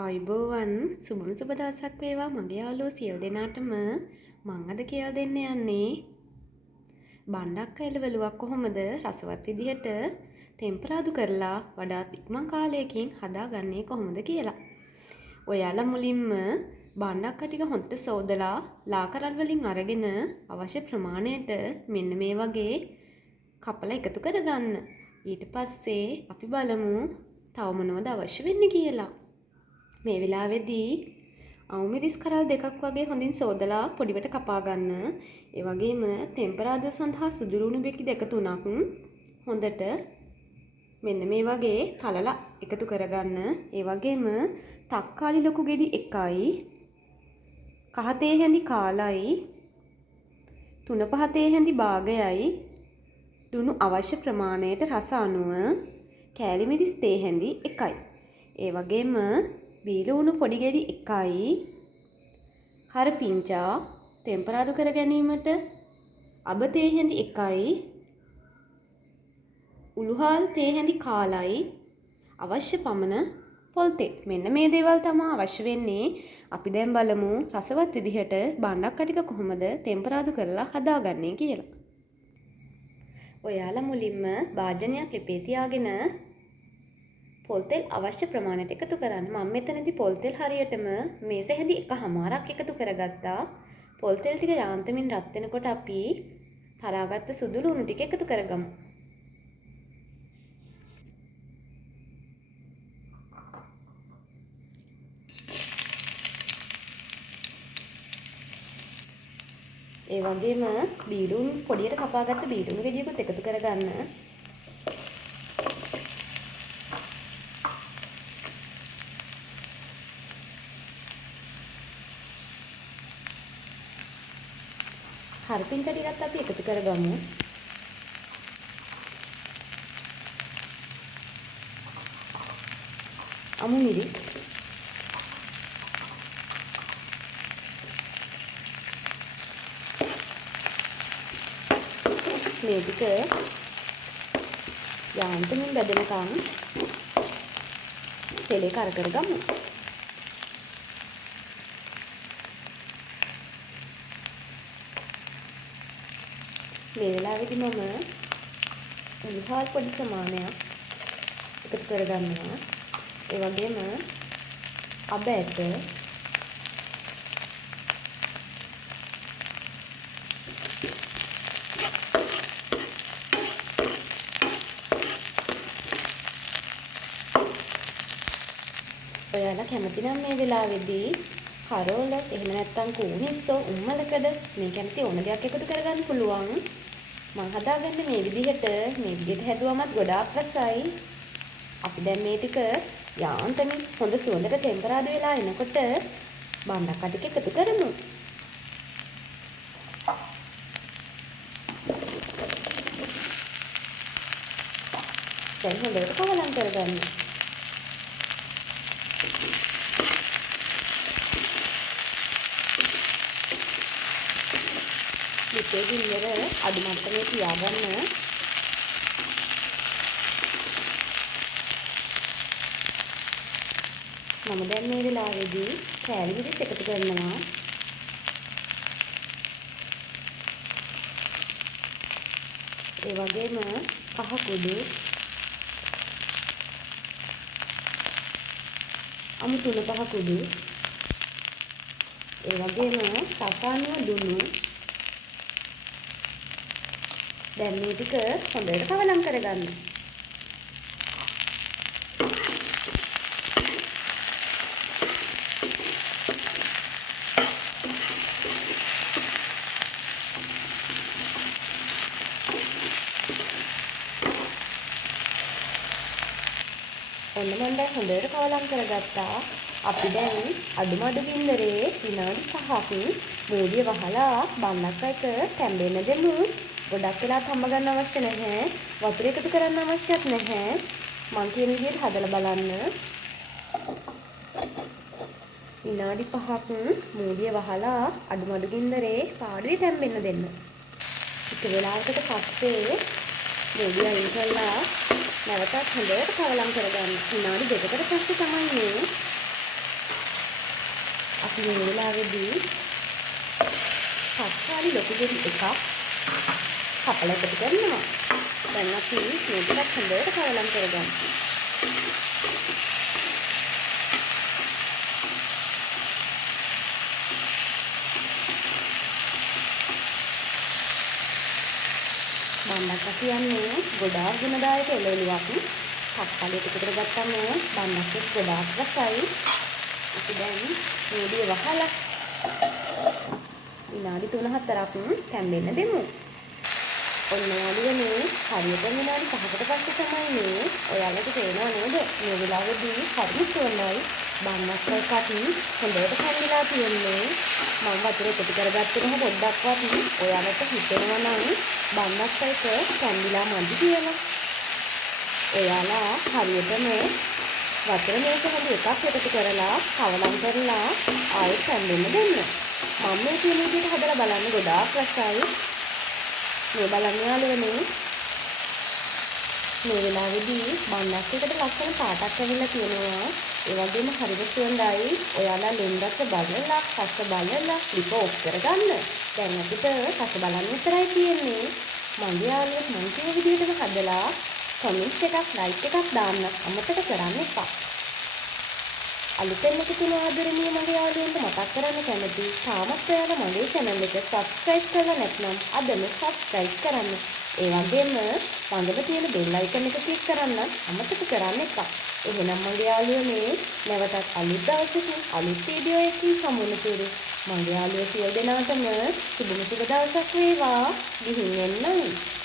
ආයුබෝවන් සුබම සුබ දවසක් වේවා මගේ යාළුවෝ සියලු දෙනාටම මං අද කියලා දෙන්න යන්නේ බණ්ඩක් එළවලුවක් කොහොමද රසවත් විදිහට ටෙම්පරාදු කරලා වඩාත් ඉක්මන් කාලයකින් හදාගන්නේ කොහොමද කියලා. ඔයාලා මුලින්ම බණ්ඩක් ටික හොඳට සෝදලා ලා කරල් වලින් අරගෙන අවශ්‍ය ප්‍රමාණයට මෙන්න මේ වගේ කපලා එකතු කරගන්න. ඊට පස්සේ අපි බලමු තව මොනවද අවශ්‍ය වෙන්නේ කියලා. මේ වෙලාවේදී අවුමිරිස් කරල් දෙකක් වගේ හොඳින් සෝදලා පොඩිවට කපා ගන්න. ඒ වගේම ටෙම්පරාදුව සඳහා සුදු ලුණු බෙකි දෙක තුනක් හොඳට මෙන්න මේ වගේ තලලා එකතු කරගන්න. ඒ වගේම තක්කාලි ලොකු ගෙඩි එකයි, කහ තේ හැඳි කාලයි, 3-5 තේ හැඳි භාගයයි, ලුණු අවශ්‍ය ප්‍රමාණයට රස අනුව කෑලි මිරිස් තේ හැඳි එකයි. ඒ වගේම බීලුණු පොඩි ගෙඩි එකයි, කරපිංචා ටෙම්පරාදු කර ගැනීමට අබ තේ හැඳි එකයි, උළුහාල් තේ හැඳි කාලයි, අවශ්‍ය පමණ පොල් තෙල්. මෙන්න මේ දේවල් තමයි අවශ්‍ය වෙන්නේ. අපි දැන් බලමු රසවත් විදිහට බණ්ඩක් ටික කොහොමද ටෙම්පරාදු කරලා හදාගන්නේ කියලා. ඔයාලා මුලින්ම භාජනයක් ලිපේ තියාගෙන පොල් තෙල් අවශ්‍ය ප්‍රමාණයට එකතු කරන්න. මම මෙතනදී පොල් තෙල් හරියටම මේස හැඳි එකමාරක් එකතු කරගත්තා. පොල් තෙල් ටික යාන්තමින් රත් වෙනකොට අපි තරාගත්ත සුදු ලුණු ටික එකතු කරගමු. ඒ වගේම බීලුණු පොඩියට කපාගත්ත බීලුණු ගෙඩියකුත් එකතු කරගන්න. කරපිංචා ටිකත් අපි එකතු කරගමු. අමු මිරිස්, මේ ටික යාන්තමින් බැදෙනකන් තෙලේ කරගමු. මේ වෙලාවේදී මම උළුහාල් පොඩි ප්‍රමාණයක් එකතු කරගන්නවා. ඒ වගේම අබ ඇට, ඔයාලා කැමති නම් මේ වෙලාවේදී කරෝල එහෙම නැත්නම් කූනිස්සෝ උම්මලකඩ මේ කැමති ඕන දෙයක් එකතු කරගන්න පුළුවන්. මම හදාගන්නේ මේ විදිහට හැදුවමත් ගොඩාක් රසයි. අපි දැන් මේ ටික යාන්තමින් හොඳ සුවඳට ටෙම්පරාදු වෙලා එනකොට බණ්ඩක් ටික එකතු කරමු. දැන් හොඳට කවලම් කරගන්න. ලිපේ ගින්නර අඩු මට්ටමේ තියාගන්න. මම දැන් මේ වෙලාවේදී කෑලි මිරිස් එකතු කරනවා. ඒ වගේම කහ කුඩු, අමු 3-5 කුඩු, ඒ වගේම රසායනික දුන්නු. දැන් මේ ටික හොඳට කවලම් කරගන්න. ඔන්න මම දැන් හොඳට කවලම් කරගත්තා. අපි දැන් අඩුමඩු බින්දරේ විනාඩි 5ක් මූඩිය වහලා බණ්ඩක් එක තැම්බෙන්න දෙමු. ගොඩක් වෙලාත් හම්බ ගන්න අවශ්‍ය නැහැ. වතුර එකතු කරන්න අවශ්‍යත් නැහැ. මං කියන විදිහට හදලා බලන්න. විනාඩි 5ක් මූඩිය වහලා අඩුමඩු ගින්දරේ පාඩුවේ තැම්බෙන්න දෙන්න. ටික වෙලාවකට පස්සේ මූඩිය අයින් කරලා නැවතත් හොඳට කවලම් කරගන්න. විනාඩි 2කට පස්සේ තමයි මේ අපි මේ වෙලාවේදී තක්කාලි ලොකු ගෙඩි එකක් කපලා එකතු කරනවා. දැන් අපි මේ දෙකත් හොඳට කලවම් කරගමු. බණ්ඩක්ක කියන්නේ ගොඩාක් ගුණදායක එළවලුවක්. තක්කාලි එකතු කරගත්තම බණ්ඩක්කෙත් ගොඩාක් රසයි. අපි දැන් මේඩිය වහලා විනාඩි 3-4ක් තැම්බෙන්න දෙමු. ඔන්න යාළුවනේ හරියට විනාඩි 5කට පස්සේ තමයි මේ ඔයාලට තේරෙනව නේද? මේ වෙලාවේදී හරි සුවඳයි. බණ්ඩක්ක එකත් හොඳට කැඳිලා තියෙන්නේ. මම වතුර එකතු කරගත්තම පොඩ්ඩක්වත් ඔයාලට හිතෙනවා නම් බණ්ඩක්ක එක කැඳිලා මදි කියලා. ඔයාලා හරියටම වතුර මේක හොඳ එකක් එකතු කරලා කවලම් කරලා ආයෙත් කැඳෙන්න දෙන්න. මම මේ කියන විදිහට හදලා බලන්න ගොඩාක් රසයි. මේ බලන්න යාළුවනේ මේ වෙලාවේදී බණ්ඩක්ක එකට ලස්සන පාටක් ඇවිල්ලා තියෙනවා. ඒ වගේම හරියට සුවඳයි. ඔයාලා ලෙන්ගස්ස බලලා, රස බලලා ලිප ඔෆ් කරගන්න. දැන් අපිට රස බලන්න විතරයි තියෙන්නේ. මගේ යාළුවෝ මම කියන විදිහටම හදලා කමෙන්ට් එකක්, ලයික් එකක් දාන්න අමතක කරන්න එපා. අලුතෙන් එකතු වෙන ආදරණීය මගේ යාළුවන්ට මතක් කරන්න කැමතියි. තාමත් ඔයාලා මගේ channel එක subscribe කරලා නැත්නම් අදම subscribe කරන්න. ඒ වගේම ළඟම තියෙන bell icon එක click කරන්න අමතක කරන්න එපා. එහෙනම් මගේ යාළුවනේ නැවතත් අලුත් දවසක අලුත් වීඩියෝ එකකින් හමු වෙනතුරු මගේ යාළුවෝ සියලු දෙනාටම සුබ දවසක් වේවා. ගිහින් එන්නම්.